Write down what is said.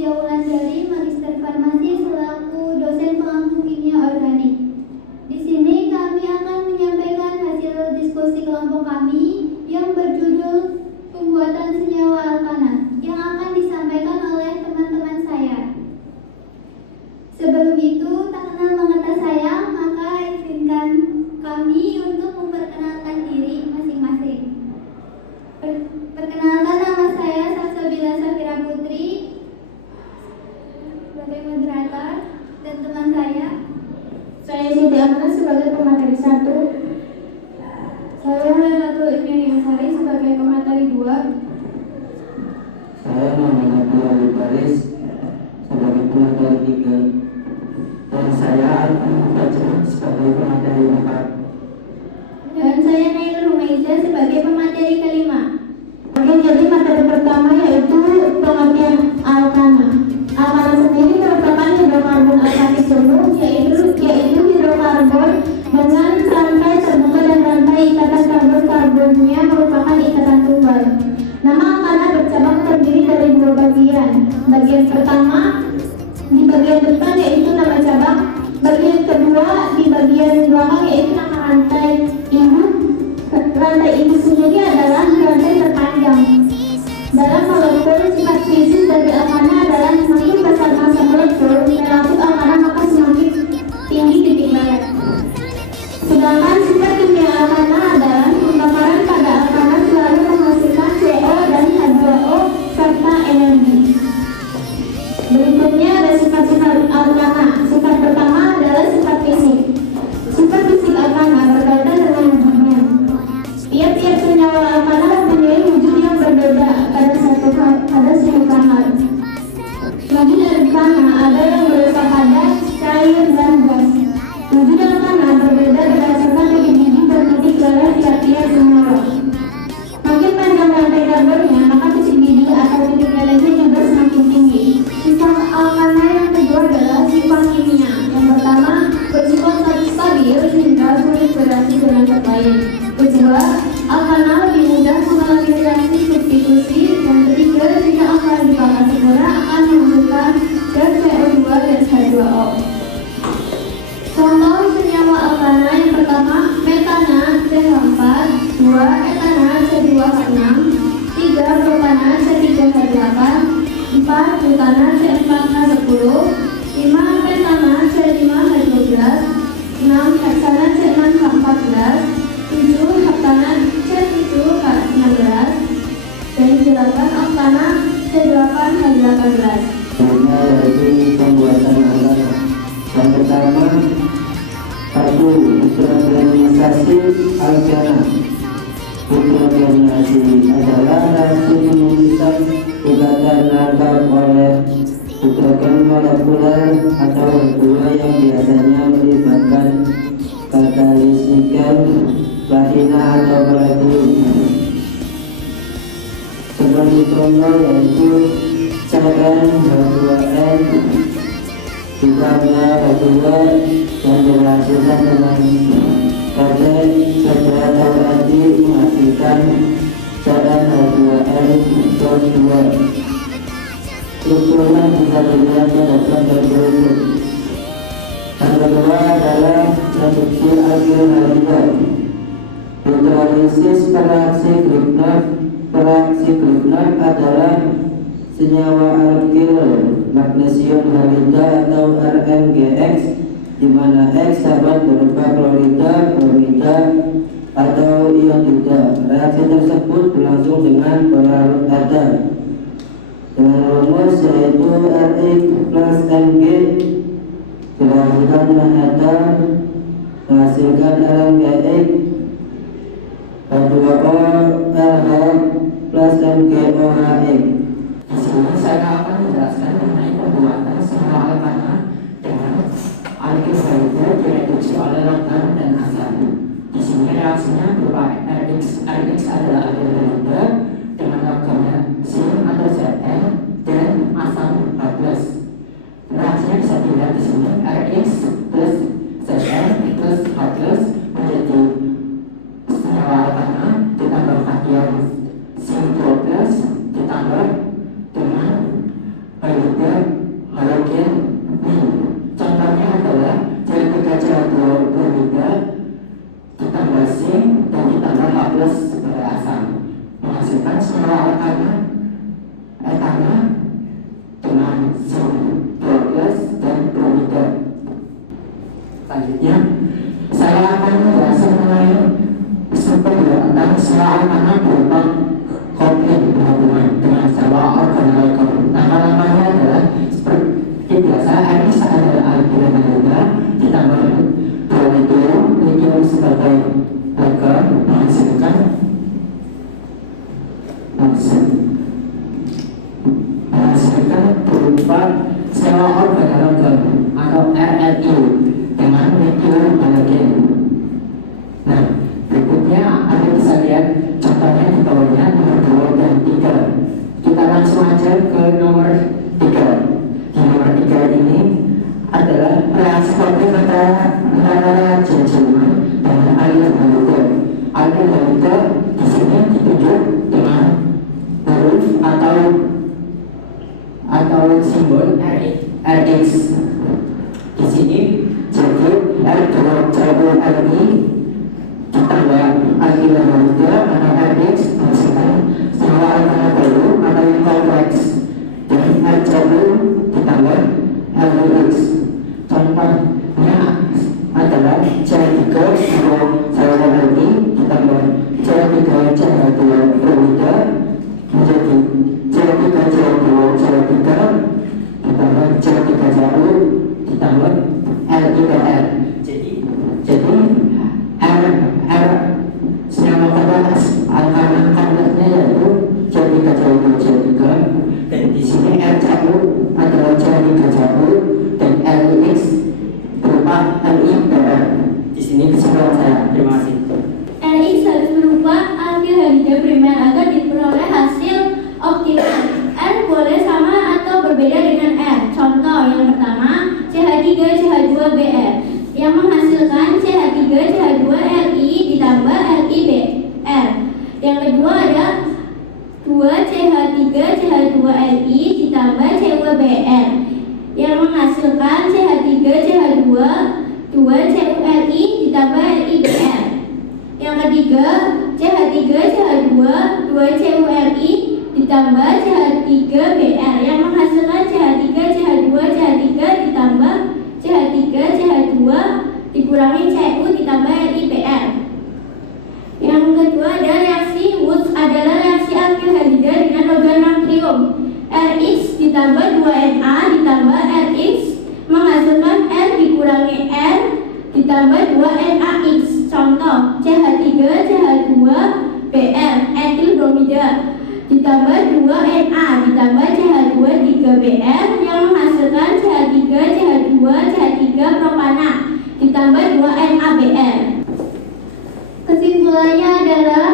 Alizia Wulandari, Magister Farmasi selaku dosen pengampu kimia organik. Di sini kami akan menyampaikan hasil diskusi kelompok kami yang berjudul pembuatan senyawa alkana yang akan disampaikan oleh teman-teman saya. Sebelum itu, tak kenal mengenal saya, maka izinkan kami untuk memperkenalkan diri masing-masing. Perkenalkan, nama saya Salsabila Safira Putri sebagai moderator dan teman saya Siti Amana sebagai pemateri 1. Saya Lelatul Imini Asari sebagai pemateri 2. Saya Muhammad Abdul Ali Paris sebagai pemateri 3. Dan saya Alvin Fajr sebagai pemateri 4. Dan saya Nailul Rumaiza sebagai pemateri kelima. Oke, jadi materi pertama yaitu pengertian alkana. Alkana sendiri merupakan hidrokarbon alkanik jenuh, yaitu hidrokarbon dengan rantai terbuka dan rantai ikatan karbon-karbonnya merupakan ikatan tunggal. Nama alkana bercabang terdiri dari 2 bagian. Bagian pertama di bagian depan yaitu nama cabang, bagian kedua di bagian belakang yaitu nama rantai induk. Rantai induk sendiri adalah rantai terpanjang. Dalam molekul, sifat fisik dari alkana adalah semakin besar massa molekul relatif alkana maka semakin tinggi titik berat. Sedangkan sifat kimia alkana adalah pembakaran pada alkana selalu menghasilkan CO dan H2O serta energi. Berikutnya ada sifat-sifat alkana. Sifat pertama adalah sifat fisik. Sifat fisik alkana berkaitan dengan wujudnya. Tiap-tiap senyawa alkana mempunyai wujud yang berbeda pada suatu hal. Wujud alkana ada yang berupa padat, cair, dan gas. Wujud alkana berbeda berdasarkan biji-biji bertitik darah tiap-tiap senyawa. Makin panjang rantai karbonnya, maka titik biji atau titik darahnya juga semakin tinggi. Sifat alkana yang kedua adalah sifat kimia. Yang pertama, bersifat stabil sehingga sulit bereaksi dengan zat lain. Kedua, alkana lebih mudah mengalami reaksi substitusi. Dan ketiga, jika alkana dibakar segera akan menghasilkan gas CO2 dan H2O. Contoh senyawa alkana yang pertama, metana CH4, 2 etana C2H6, 3 propana C3H8, 4 butana C4H10, 5 pentana C5H12, 6 heksana C6H14, 7 heptana C7H16, dan 8 oktana C8H18. Selanjutnya yaitu pembuatan alkana. Yang pertama, 1. Hidrogenisasi alkana. Hidrogenisasi adalah reaksi penulisan ikatan antar oleh hidrogen molekuler atau H2 yang biasanya melibatkan katalis nikel, platina atau palladium. Seperti contoh yaitu CnH2n ditambah H2 yang direaksikan dengan Kz setelah tadi menghasilkan CnH2n plus 2. Strukturnya bisa dilihat pada gambar berikut. Yang kedua adalah produksi alkil halida. Hidrolisis pereaksi Grignard. Pereaksi Grignard adalah senyawa alkil magnesium halida atau RMGX, di mana X dapat berupa klorida, bromida, atau ionida. Reaksi tersebut berlangsung dengan pelarut adar dengan rumus yaitu Rx plus Mg direaksikan dengan adar menghasilkan RMGX H2O RH plus MgOH. Di sini saya akan menjelaskan mengenai pembuatan senyawa alkana dengan alkil halida direduksi oleh logam dan asam. Di sini reaksinya berupa Rx adalah alkil halida dengan logamnya sin atau Zn dan asam H+. Reaksinya bisa dilihat di sini Rx plus Zn plus H+ menjadi senyawa alkana ditambah kation sin 12 ditambah dengan aldehyde, halogen. Contohnya adalah CH3CH2 bromida ditambah zinc dan ditambah H+ sebagai asam, menghasilkan senyawa alkana etana dengan zinc 2+ dan bromida. Selanjutnya, saya akan menjelaskan mengenai tentang senyawa alkana berupa kopling berhubungan dengan senyawa organolegon. Nama-namanya adalah seperti biasa, RX adalah alkyl juga ditambah bromidum, lithium sebagai alkyl menghasilkan berupa senyawa organolegon atau RLI dengan lithium halogen. Nah, berikutnya Anda bisa lihat contohnya di bawahnya nomor 2 dan 3. Kita langsung aja ke nomor 3. Di nomor 3 ini adalah reaksi kopling antara reagen Jerman dengan aldehyde. Aldehyde di sini ditunjuk dengan huruf atau simbol RX. Di sini jadi R2COLI ditambah aldehyde atau RX menghasilkan senyawa alkana baru atau yang kompleks, dan R2 ditambah LX. Contohnya adalah CH3COLI ditambah CH3CH2 bromida menjadi CH3CH2CH3 ditambah CH3CH2 ditambah LIPR. Jadi senyawa kompleks alkana kompleksnya yaitu CH3CH2CH3, dan di sini R1 adalah CH3CH2 dan LX berupa LIPR. Di sini kesimpulan saya. Terima kasih. RX harus berupa aldehyde primer agar diperoleh hasil optimal. R boleh sama atau berbeda dengan R. Contoh yang pertama, CH3CH2Br yang menghasilkan CH3CH2Li ditambah LiBr. Yang kedua ada 2CH3CH2Li ditambah C2Br yang menghasilkan CH3CH2 2CuLi ditambah LiBr. Yang ketiga, CH3CH2 2CuLi ditambah CH3Br yang menghasilkan CH3CH2 CH3 ditambah CH3CH2 dikurangi Cu ditambah LiBr. Yang kedua ada reaksi Wurtz, adalah reaksi aldehyde dengan logam natrium. RX ditambah 2Na ditambah RX menghasilkan R dikurangi R ditambah 2NaX. Contoh CH3CH2Br etil bromida ditambah 2Na ditambah CH2 3Br yang menghasilkan CH3CH2 CH3 propana ditambah 2NaBr. Kesimpulannya adalah